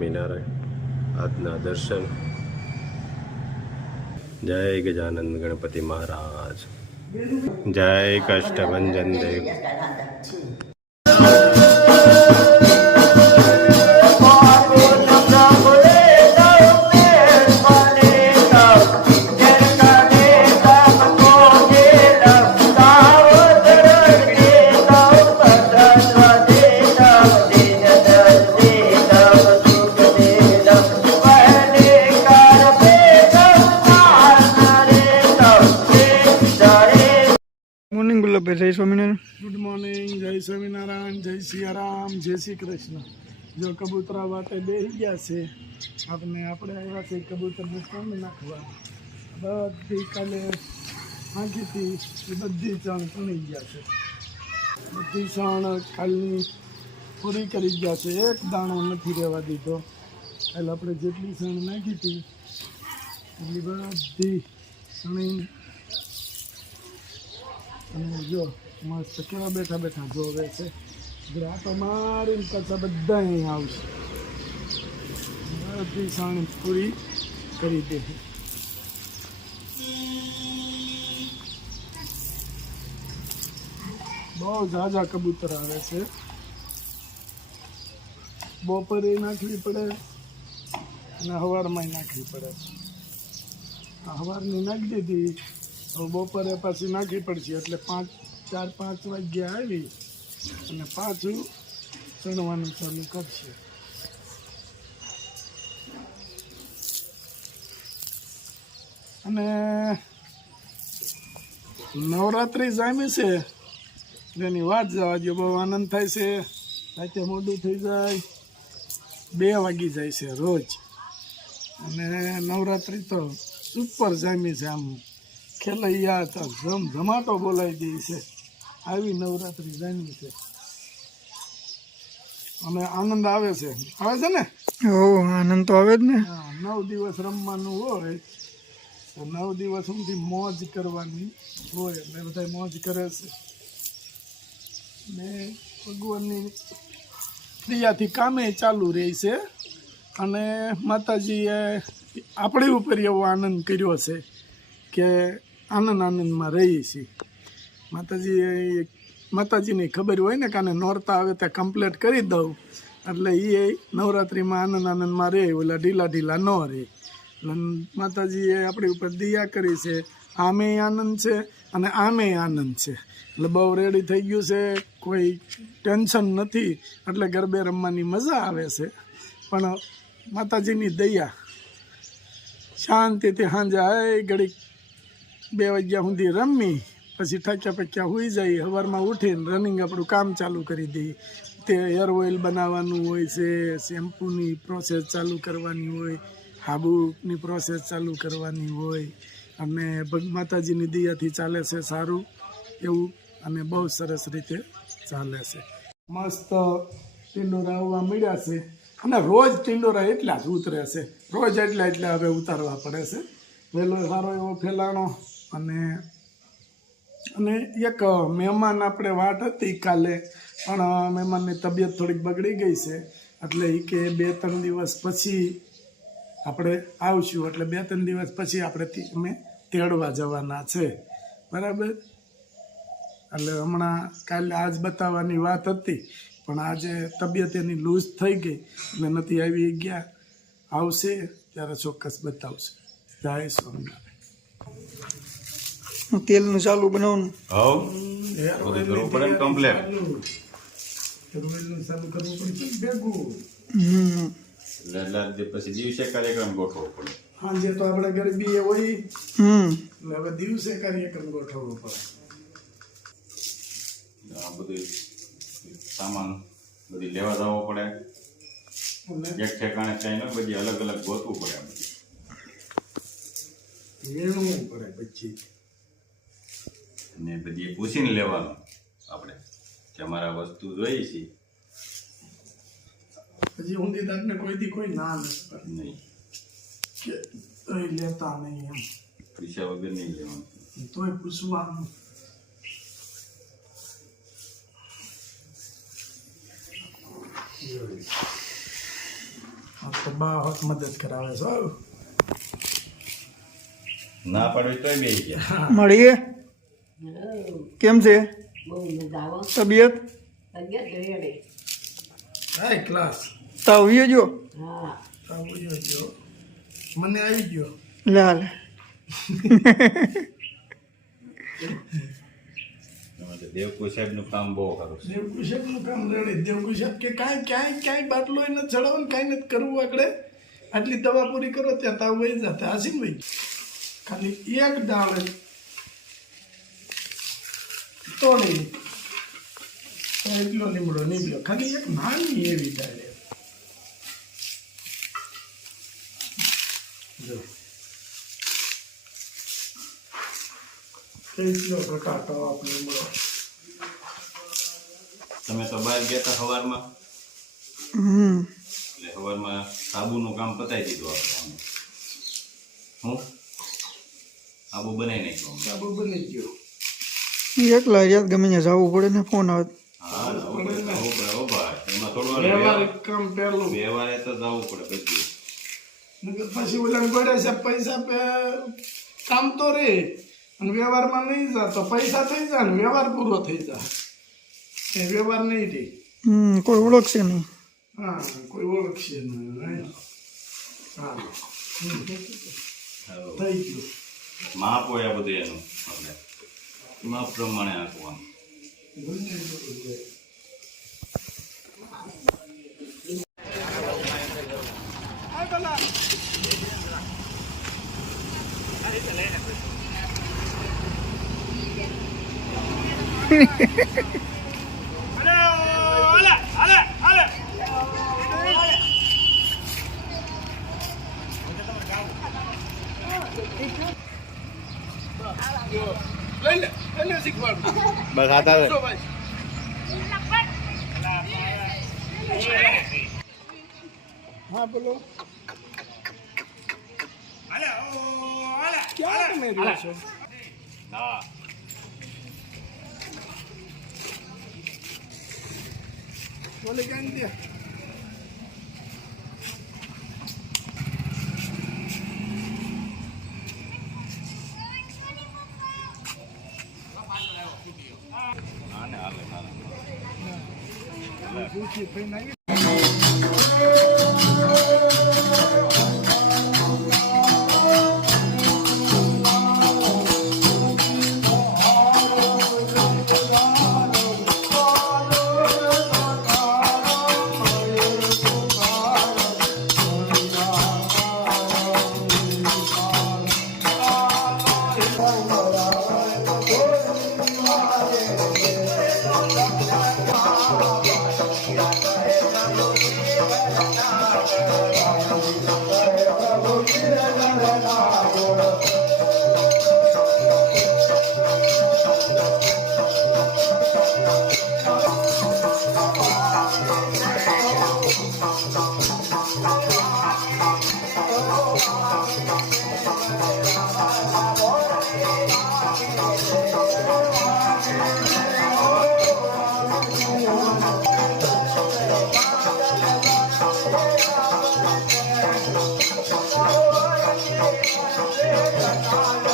સ્વામિનારાયણ આજના દર્શન જય ગજાનંદ ગણપતિ મહારાજ જય કષ્ટભંજન દેવ જય સ્વામિનારાયણ. ગુડ મોર્નિંગ, જય સ્વામિનારાયણ, જય સિયારામ, જય શ્રી કૃષ્ણ. જો કબૂતરા વાટે બેસી ગયા છે, આપણે આવ્યા છે કબૂતરને સામે નાખવા. બધી કાલે આંખીથી એ બધી ચણ ચણી ગયા છે. બધી ચણ કાલની પૂરી કરી ગયા છે, એક દાણો નથી રહેવા દીધો. એટલે આપણે જેટલી ચણ નાખી હતી એટલી બધી ચણી. અને જો મસ્ત કેવા બેઠા બેઠા જોવે છે. આટો મારીને પાછા બધા અહીં આવશે. બધી સાણી પૂરી કરી દે. બહુ ઝાઝા કબૂતર આવે છે. બપોરે નાખવી પડે અને સવારમાં નાખવી પડે. સવારની નાખી દીધી, હવે બપોરે પાછી નાખવી પડશે. એટલે 4-5 વાગ્યા આવી અને પાછું ચણવાનું ચાલુ કરશે. અને નવરાત્રિ જામી છે એની વાત જવા દો. બહુ આનંદ થાય છે. રાતે મોડું થઈ જાય, 2 વાગી જાય છે રોજ. અને નવરાત્રિ તો સુપર જામી છે. આમ ખેલૈયા તો ધમાટો બોલાવી દે છે. આવી નવરાત્રિ જામી છે અને આનંદ આવે છે. આવે છે ને? આનંદ તો આવે જ ને. હા, 9 દિવસ રમવાનું હોય તો 9 દિવસ સુધી મોજ કરવાની હોય. એટલે બધા મોજ કરે છે ને ભગવાનની ક્રિયાથી કામે ચાલુ રહે છે. અને માતાજીએ આપણી ઉપર એવો આનંદ કર્યો છે કે આનંદમાં રહીએ છીએ. માતાજીની ખબર હોય ને કે આને નોરતા આવે ત્યાં કમ્પ્લીટ કરી દઉં, એટલે એ નવરાત્રિમાં આનંદમાં રહે, ઓલા ઢીલા ન રહે. એટલે માતાજીએ આપણી ઉપર દયા કરી છે. આમે આનંદ છે અને આમે આનંદ છે. એટલે બહુ રેડી થઈ ગયું છે, કોઈ ટેન્શન નથી. એટલે ગરબે રમવાની મજા આવે છે. પણ માતાજીની દયા, શાંતિથી સાંજે આય ઘડીક 2 વાગ્યા સુધી રમી, પછી ઠાક્યા પક્યા હોઈ જાય. સવારમાં ઉઠીને રનિંગ આપણું કામ ચાલુ કરી દઈએ. તે હેર ઓઇલ બનાવવાનું હોય છે, શેમ્પૂની પ્રોસેસ ચાલુ કરવાની હોય, સાબુની પ્રોસેસ ચાલુ કરવાની હોય. અને માતાજીની દયાથી ચાલે છે સારું એવું, અને બહુ સરસ રીતે ચાલે છે. મસ્ત ટીંડોરા આવવા મળ્યા છે. અને રોજ ટીંડોરા એટલા જ ઉતરે છે. રોજ એટલા હવે ઉતારવા પડે છે. વહેલો સારો એવો ફેલાણો. અને એક મહેમાન આપણે વાટ હતી કાલે, પણ મહેમાનની તબિયત થોડીક બગડી ગઈ છે. એટલે એ કે 2-3 દિવસ પછી આપણે આવશું. એટલે 2-3 દિવસ પછી આપણે અમે તેડવા જવાના છે. બરાબર? એટલે હમણાં કાલે આજ બતાવવાની વાત હતી, પણ આજે તબિયત એની લૂઝ થઈ ગઈ એટલે નથી આવી ગયા. આવશે ત્યારે ચોક્કસ બતાવશે. જય સ્વામિનારાયણ. તેલનું ચાલુ બનાવવાનું. કરવું પડે ને કમ્પ્લેટ. રોજનું ચાલુ કરવું પડશે ભેગું. પછી દિવસે કાર્યક્રમ ગોઠવવો પડે. સાંજે તો આપણે ગરબી હોય, એટલે હવે દિવસે કાર્યક્રમ ગોઠવવો પડે. આ બધું સામાન બધી લેવા જવો પડે. એક ઠેકાણે કઈ ન, બધી અલગ અલગ ગોતવું પડે. આ બધું લેણવું પડે પછી. ને બધી પૂછીને લેવાનું આપણે કે અમારા વસ્તુ જોઈએ છે. પછી ઊંધી દાંતને કોઈથી કોઈ ના નહીં કે લેતા નહીં એમ, પૈસા વગર નહીં લેવાનું. તોય પૂછવાનું. તો બા હોત મદદ કરાવે છો ના પાડવી તોય બે ગયા. મળીએ કેમ છે તબિયત હાઈ ક્લાસ તાવ વિયો જો જો મને આવી ગયો લે હાલે દેવકુ સાહેબનું કામ બહુ સારું છે. દેવકુશેપનું કામ રેડી દેવકુશેપ કે ક્યાંય બાટલો નથી ચડાવો ને કાંઈ નથી કરવું આગળ આટલી દવા પૂરી કરો ત્યાં તાવ વહી જતા હાસી ને ભાઈ ખાલી એક દાળ જ તોડી એટલો લીમડો નીકળ્યો ખાલી એક નાની એવી દાળ જો એટલો પ્રકાટો આપણે લીમડો તમે તો બહાર ગયા હતા સવારમાં, એટલે સવારમાં સાબુનું કામ પતાવી દીધું આપણે. હું સાબુ બનાવી નાખ્યો. સાબુ બની ગયો એકલા યાદ ગમે ત્યાં જવું પડે ને ફોન આવે હા જવું પડે, જવું પડે. હો ભાઈ એમાં થોડું વ્યવહારિક કામ પહેલું વ્યવહારે તો જવું પડે. પછી નકર પછી ઓલા ગોળે છે પૈસા કામ તો રે અને વ્યવહારમાં નહીં જતો પૈસા થઈ જાય ને વ્યવહાર પૂરો થઈ જાય એ વ્યવહાર નહીં રહે કોઈ ઓળખશે નહીં હા કોઈ ઓળખશે નહીં હા થઈ ગયું માપ હોય આ બધું એનું, આપણે માપ પ્રમાણે આપવાનું. લઈને શીખવાડું બસ આ તારે હા બોલો ક્યાં તમે રહ્યો છો હા બોલે ક્યાં દે આને હાલે હાલે. પૂછી ભાઈ નાખી Thank you.